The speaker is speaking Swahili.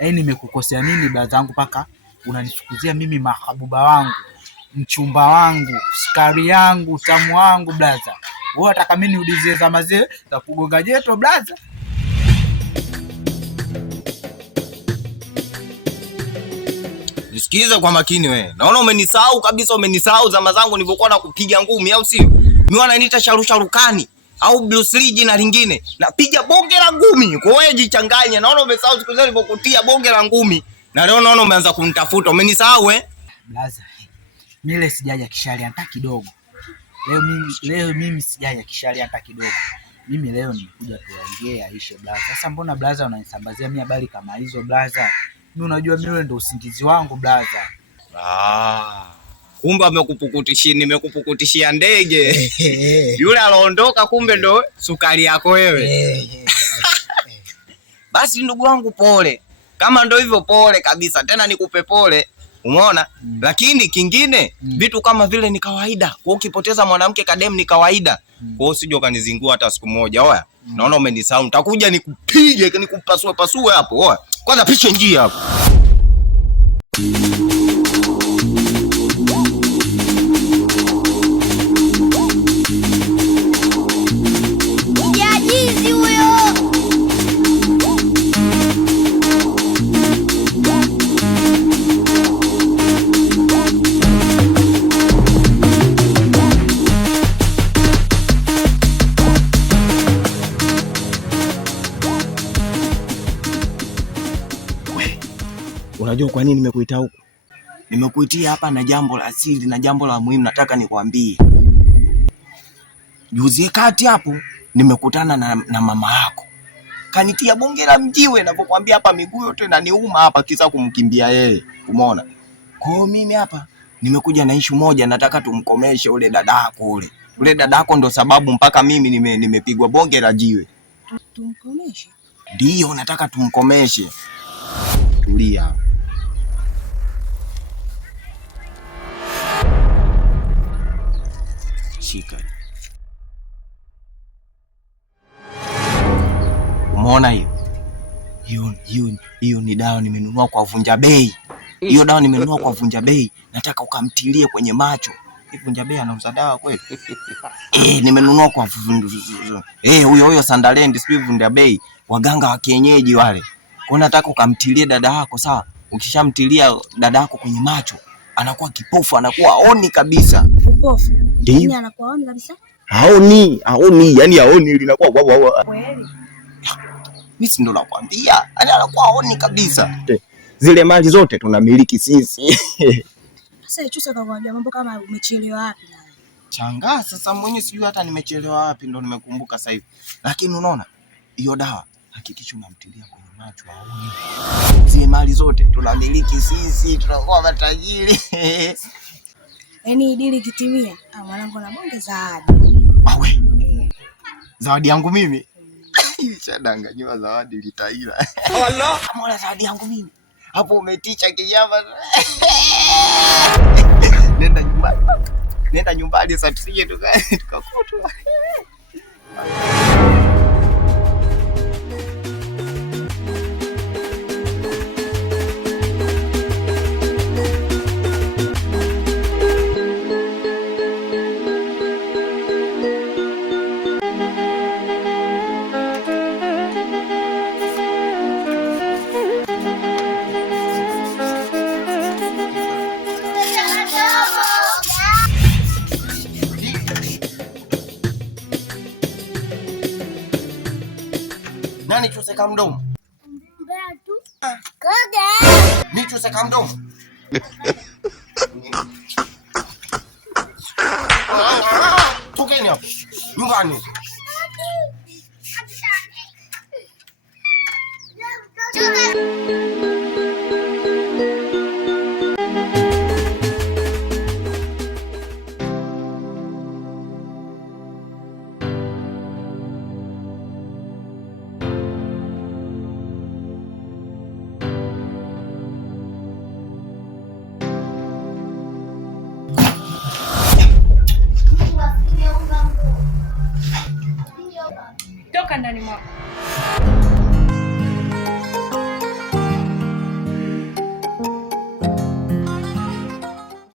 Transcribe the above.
Yaani nimekukosea nini blaza wangu mpaka unanifukuzia mimi mahabuba wangu, mchumba wangu, sukari yangu, utamu wangu blaza? Wewe unataka mimi niudizie za mazee za kugonga jeto blaza? Nisikize kwa makini wewe. Naona umenisahau kabisa, umenisahau zama zangu nilipokuwa nakupiga ngumi, au sio? Mimi wananiita Sharukani au Bruce Lee jina lingine. Napiga bonge la ngumi. Kwa hiyo jichanganye. Naona umesahau siku zile nilipokutia bonge la ngumi. Na leo naona umeanza kunitafuta. Umenisahau Blaza. Mimi sijaja kishari hata kidogo. Leo mimi sijaja kishari hata kidogo. Mimi leo nimekuja tuongee aishe blaza. Sasa mbona blaza unanisambazia mimi habari kama hizo blaza? Mimi unajua mimi ndio usingizi wangu blaza. Kumbe nimekupukutishia ndege. Yule aloondoka kumbe ndo sukari yako wewe. Basi ndugu wangu pole. Kama ndo hivyo pole kabisa. Tena nikupe pole. Umeona? Lakini kingine vitu kama vile ni kawaida. Kwa ukipoteza mwanamke kadem ni kawaida. Kwa hiyo usije ukanizingua hata siku moja. Oya. Naona umenisahau. Nitakuja nikupige, nikupasue hapo. Oya. Kwanza pisha njia hapo. Unajua kwa nini nimekuita huku? Nimekuitia hapa na jambo la asili na jambo la muhimu nataka nikwambie. Juzi kati hapo nimekutana na mama yako. Kanitia bonge la mjiwe ninapokuambia hapa miguu yote inaniuma hapa kisa kumkimbia yeye. Umeona? Kwa hiyo mimi hapa nimekuja na issue moja nataka tumkomeshe ule dadako ule. Ule dadako ndo sababu mpaka mimi nimepigwa bonge la jiwe. Tumkomeshe? Ndio nataka tumkomeshe. Tulia. Shika. Umeona hiyo ni dawa nimenunua kwa vunja bei. Hiyo dawa nimenunua kwa vunja bei. Nataka ukamtilie kwenye macho. Vunja bei anauza dawa kweli? Nimenunua kwa huyo Sandalendi sio vunja bei. Waganga wa kienyeji wale. Kwa nataka ukamtilie dada yako sawa? Ukishamtilia dada yako kwenye macho, anakuwa kipofu, anakuwa haoni kabisa. Kipofu? Nini anakuwa haoni kabisa? Haoni, yani haoni linakuwa kweli. Mimi si ndo nakwambia, yani anakuwa haoni kabisa. Zile mali zote tunamiliki sisi. Sasa Ichusa kakwambia mambo kama umechelewa wapi na? Changaa sasa mwenyewe sijui hata nimechelewa wapi ndo nimekumbuka sasa hivi. Lakini unaona hiyo dawa hakikisha unamtilia kwenye macho haoni. Zile mali zote tunamiliki sisi, tunakuwa matajiri. Yaani dili kitimia, mwanangu na bonge zawadi. Wewe. Zawadi yangu mimi. Shadanganywa zawadi litaila. Allah, kama zawadi yangu mimi. Hapo umeticha kijama. Nenda nyumbani sasa tusije tukakutwa. Nani chuseka mdomo? Mbatu. Koga. Mimi chuseka mdomo. Tokeni hapo. Nyumbani. Toka ndani mwako.